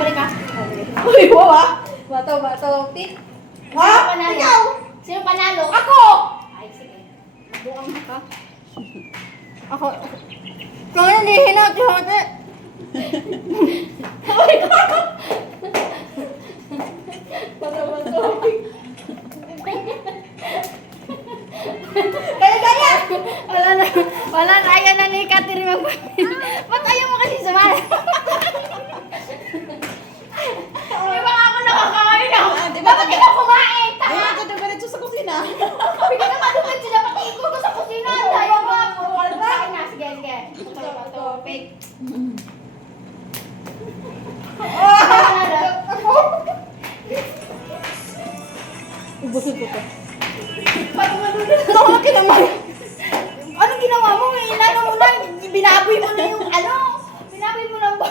balik ka. Uy, wawa. Bato. Pit. Ha? Sino panalo? Ikaw? Sino panalo? Ako! Ay, sige. Buang ka. Ako. Kaya hindi hinati-hati. Bato. Kaya. Wala na. Ayan na ni Catherine magpapin. Ba't ayaw mo kasi sumali? Di ba nga ako nakakain ako? Dapat ikaw kumain! Ay, Tama! ito diretso sa kusina. Sabi ka naman doon sila, pati ikot ko sa kusina. Ang tayo mo ako. Kain na. Sige. Topic. Ubusin ko to. Paano nga doon? Ano ko naman? Anong ginawa mo? Inano mo na, binaboy mo na yung ano. Binaboy mo lang ba?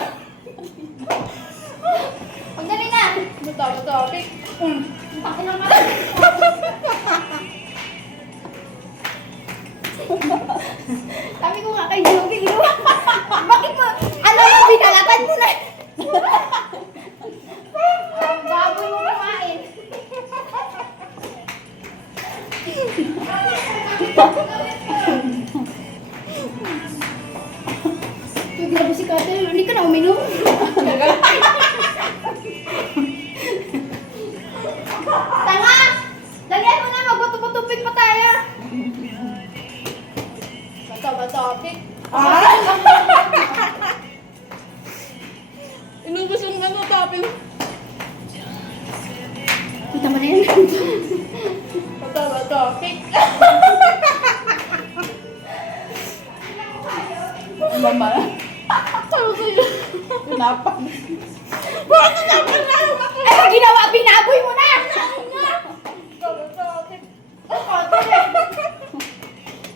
Pagdali na. Topic. Takin lang Sabi ko nga kay Jogi, bakit mo, ano yung binalatan mo na? Baboy mo kumain. So, grabe si Katel, hindi ka na uminom. Tanga! Dalihan mo na, magbato-batupik pa tayo. Bato-batupik. Inubusin mo na topping. Kita mo na yan. Topic. Mama. Ano sa'yo? Pinapan. Bakit pinapan na lang ako? Eh, ginawa, binaboy mo na! Topic.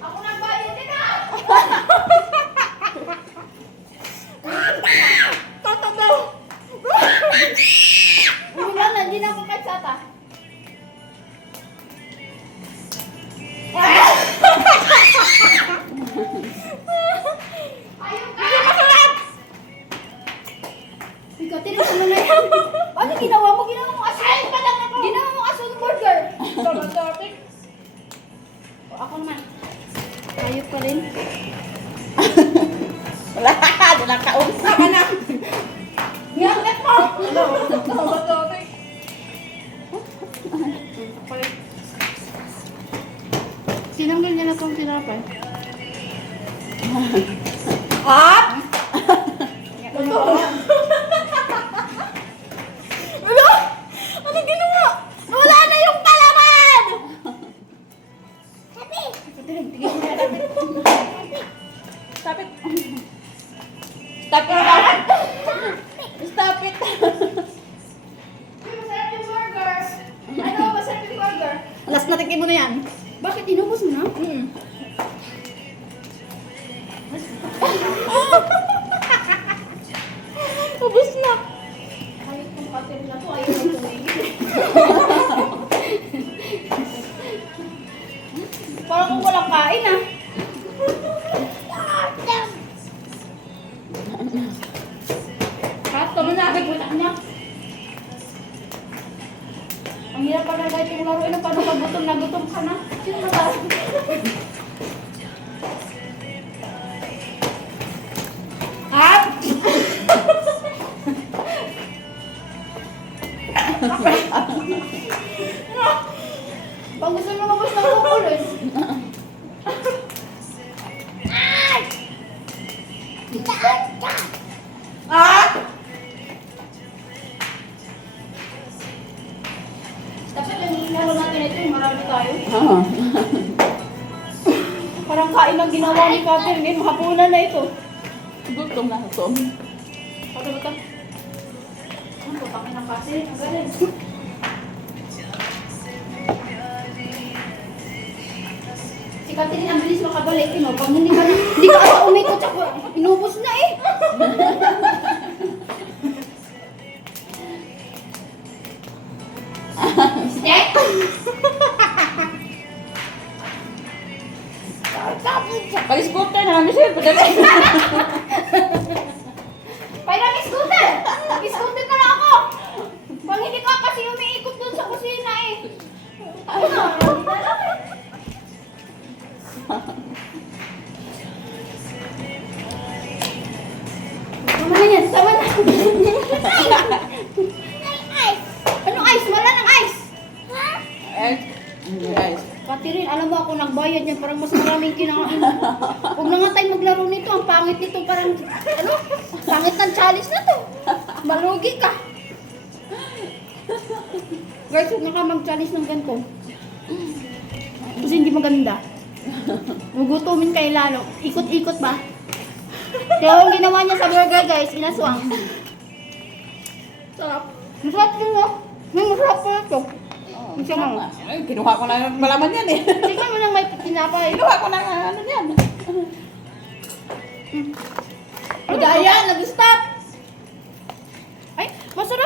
Ako nagbayad din ah! Tatabaw. Uwi lang na, hindi na ako katsata. Ayaw ka! Ikaw, tinig mo na yan. Ano ginawa mo? Ginawa mo aso. Ay, pa lang ako! Ginawa mo aso ng burger. Topic. O, ako naman. Ayop ka rin. Wala. Wala kausap ka na. Ngakit mo! Topic. Sinanggal niya na itong tinapay. Up. Ano? Ano? Ano ginawa? Wala na yung palaman! Happy! Tigil mo na natin. Stop it. Stop it. Stop it. Masarap yung burger. Ano, masarap yung burger. Last na tikim mo na yan. Bakit inubos mo na? Ubus na. Kahit kung katil na to, ayaw na tumigil. Parang kung walang kain ah. Kat, kami na nagbutak niya. Ang hirap pa na kahit yung laruin na paano ka gutom na gutom ka na. Sino matawag? Ah! Pag gusto mo mabos ng kukul eh. Ah! Dapat yung laro natin ito, yung marami tayo. Oo. Parang kain ang ginawa ni Catherine, eh, hapunan na ito. Gutom na ito. Ano ba ito? Ano po, pakin ng kasi? Ang galing. Si Catherine, ang bilis makabalik. Eh, no? Pag hindi ka pa umikot, ako, inubos na eh. Snack! Pag-scooter na namin siya. Parang scooter! Scooter ka na bayad niya, parang mas maraming kinakain. Huwag na nga tayo maglaro nito, ang pangit nito, parang, ano, pangit ng challenge na to. Malugi ka. Guys, huwag na ka mag-challenge ng ganito. Kasi hindi maganda. Gugutumin kayo lalo. Ikot-ikot ba? Kaya ang ginawa niya sa burger guys, inaswang. Sarap. Masarap din mo. Masarap po ito. Isa mo. Ay, kinuha ko na yung malaman yan eh. Tingnan mo nang may tinapay. Kinuha ko na ano yan. Daya, nag-stop. Ay, masarap.